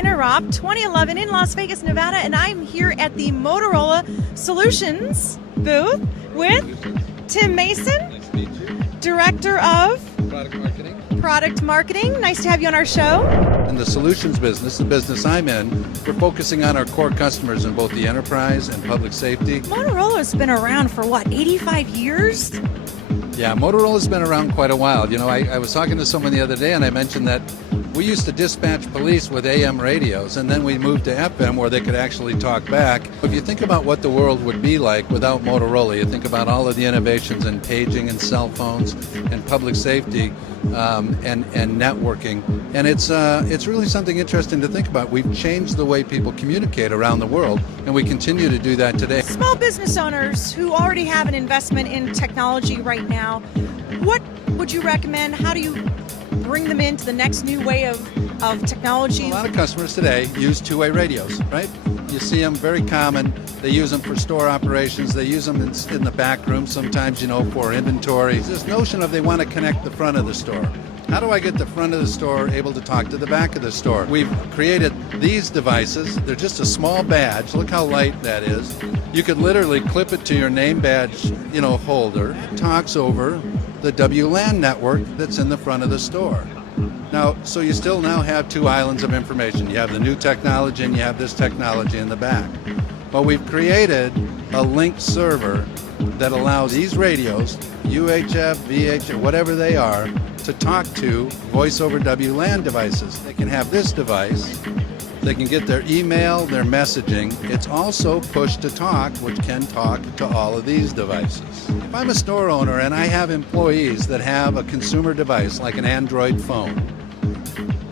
Interop 2011 in Las Vegas, Nevada, and I'm here at the Motorola Solutions booth with Tim Mason, Nice to meet you. Director of Product Marketing. Nice to have you on our show. In the solutions business, the business I'm in, we're focusing on our core customers in both the enterprise and public safety. Motorola's been around for what, 85 years? Yeah, Motorola's been around quite a while. You know, I was talking to someone the other day and I mentioned that we used to dispatch police with AM radios, and then we moved to FM where they could actually talk back. If you think about what the world would be like without Motorola, you think about all of the innovations in paging and cell phones and public safety and networking. And it's really something interesting to think about. We've changed the way people communicate around the world, and we continue to do that today. Small business owners who already have an investment in technology right now, what would you recommend? How do you bring them into the next new way of technology? A lot of customers today use two-way radios, right? You see them very common. They use them for store operations. They use them in the back room sometimes, you know, for inventory. This notion of they want to connect the front of the store. How do I get the front of the store able to talk to the back of the store? We've created these devices. They're just a small badge. Look how light that is. You could literally clip it to your name badge, you know, holder. It talks over the WLAN network that's in the front of the store. Now, so you still now have two islands of information. You have the new technology and you have this technology in the back. But we've created a linked server that allows these radios, UHF, VHF, whatever they are, to talk to voice over WLAN devices. They can have this device. They can get their email, their messaging. It's also push to talk, which can talk to all of these devices. If I'm a store owner and I have employees that have a consumer device like an Android phone,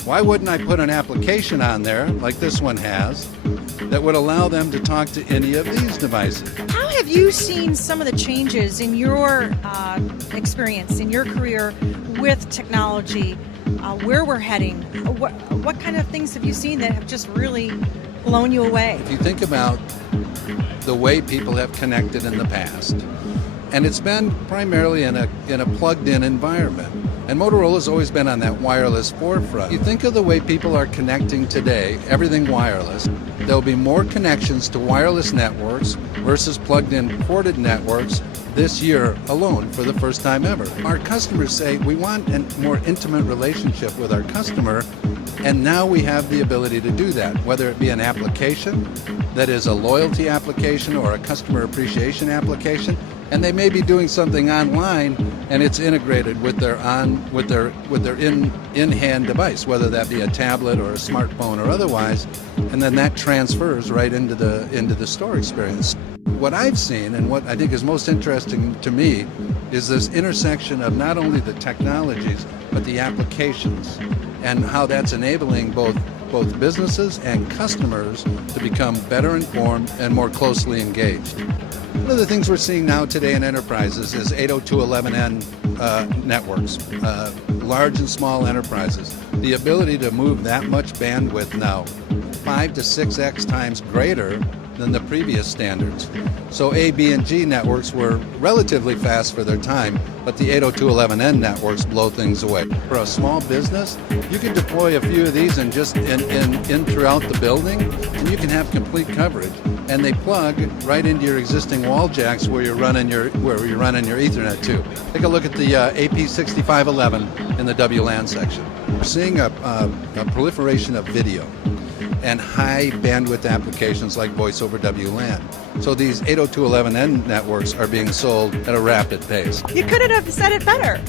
why wouldn't I put an application on there, like this one has, that would allow them to talk to any of these devices? How have you seen some of the changes in your experience, in your career with technology, where we're heading? What kind of things have you seen that have just really blown you away? If you think about the way people have connected in the past, and it's been primarily in a plugged-in environment. And Motorola's always been on that wireless forefront. You think of the way people are connecting today, everything wireless. There'll be more connections to wireless networks versus plugged-in ported networks this year alone for the first time ever. Our customers say we want a more intimate relationship with our customer, and now we have the ability to do that, whether it be an application that is a loyalty application or a customer appreciation application. And they may be doing something online, and it's integrated with their in-hand device, whether that be a tablet or a smartphone or otherwise, and then that transfers right into the store experience. What I've seen, and what I think is most interesting to me, is this intersection of not only the technologies but the applications, and how that's enabling both businesses and customers to become better informed and more closely engaged. One of the things we're seeing now today in enterprises is 802.11n networks, large and small enterprises. The ability to move that much bandwidth now, 5 to 6x times greater than the previous standards. So A, B, and G networks were relatively fast for their time, but the 802.11n networks blow things away. For a small business, you can deploy a few of these and just in throughout the building, and you can have complete coverage. And they plug right into your existing wall jacks where you're running your Ethernet too. Take a look at the AP6511 in the WLAN section. We're seeing a proliferation of video and high bandwidth applications like voice over WLAN. So these 802.11n networks are being sold at a rapid pace. You couldn't have said it better.